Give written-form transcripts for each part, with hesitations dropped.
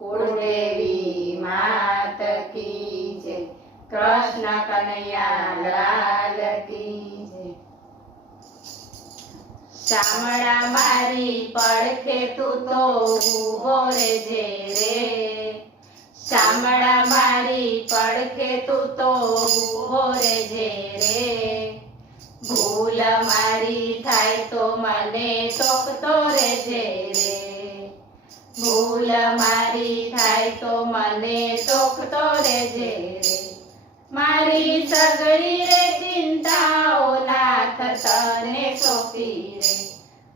કુળદેવી માત કી જય, કૃષ્ણ કનૈયા લાલ કી જય। શામળા મારી પડખે તું તો ઊભો રહેજે રે, શામળા મારી પડખે તું તો ઊભો રહેજે રે, ભૂલ મારી થાય તો મને ટોકતો રહેજે રે, ભૂલ મારી થાય તો મને ટોકતો રહેજે રે, મારી સગળી રે ચિંતાઓ નાથ તને સોંપી રે,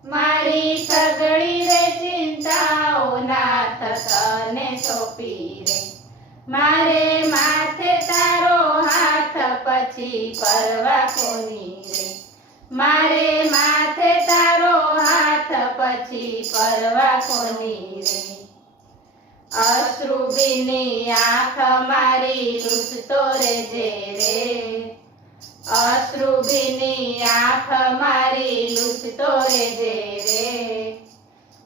મારી સગળી રે ચિંતાઓ નાથ તને સોંપી રે, મારે માથે તારો હાથ પછી પરવા કોની રે, મારે માથે તારો હાથ પછી પરવા કોની રે, અશ્રુ ભીની આંખ મારી લૂછતો રહેજે રે, અશ્રુ ભીની આંખ મારી લૂછતો રહેજે રે,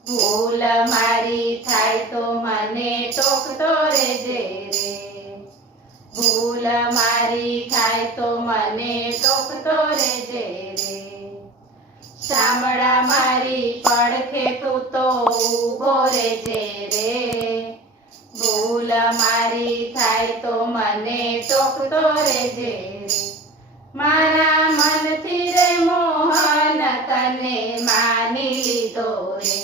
ભૂલ મારી થાય તો મને ટોકતો રહેજે રે, ભૂલ મારી થાય તો મને ટોકતો રહેજે રે, શામળા મારી પડખે તું તો ઊભો રહેજે રે, ભૂલ મારી થાય તો મને ટોકતો રહેજે રે, મારા મનથી રે મોહન તને માની લીધો રે,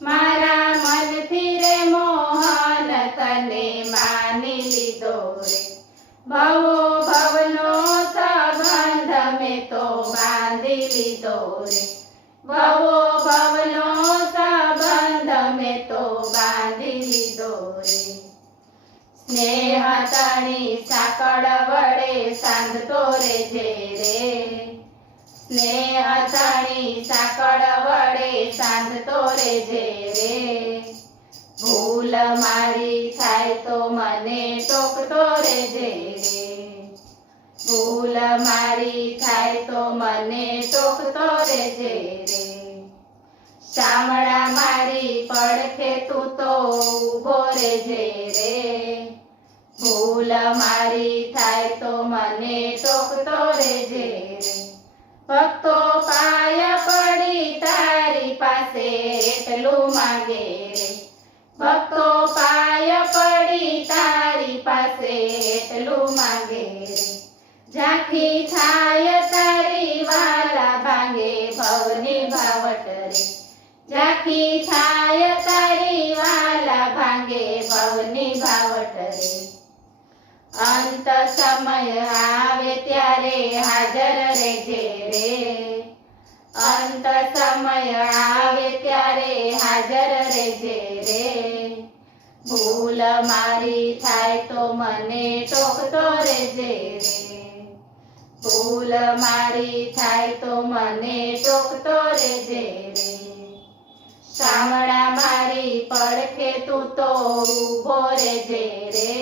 મારા મનથી રે મોહન તને માની લીધો રે, ભવો ભવનો સંબંધ મેં તો બાંધી લીધો રે, ભવો ભવનો સંબંધ મેં તો બાંધી લીધો રે, સ્નેહ તણી સાંકળ વડે સાંધતો રહેજે રે, સ્નેહ તણી સાંકળ વડે સાંધતો રહેજે રે, ભૂલ મારી થાય તો મને ટોકતો રહેજે રે, ભૂલ મારી થાય તો મને ટોકતો રહેજે રે, શામળા મારી પડખે તું તો ઊભો રહેજે રે, ભૂલ મારી થાય તો મને ટોકતો રહેજે રે, ભક્તો પાય પડી તારી પાસે એટલું માંગે રે, ભક્તો પાય પડી તારી પાસે એટલું માંગે રે, ઝાંખી થાય તારી વાલા ભાંગે ભવની ભાવટ રે, ઝાંખી થાય તારી વાલા ભાંગે ભવની ભાવટ રે, અંત સમય આવે ત્યારે હાજર રહેજે રે, અંત સમય આવે ત્યારે હાજર રહેજે રે, ભૂલ મારી થાય તો મને ટોકતો રહેજે રે, ભૂલ મારી થાય તો મને ટોકતો રહેજે રે, શામળા મારી પડખે તું તો ઊભો રહેજે રે,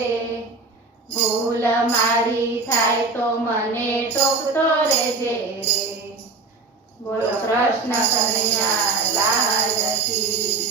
ભૂલ મારી થાય તો મને ટોકતો રહેજે રે, બોલો કૃષ્ણ કનૈયા લાલ કી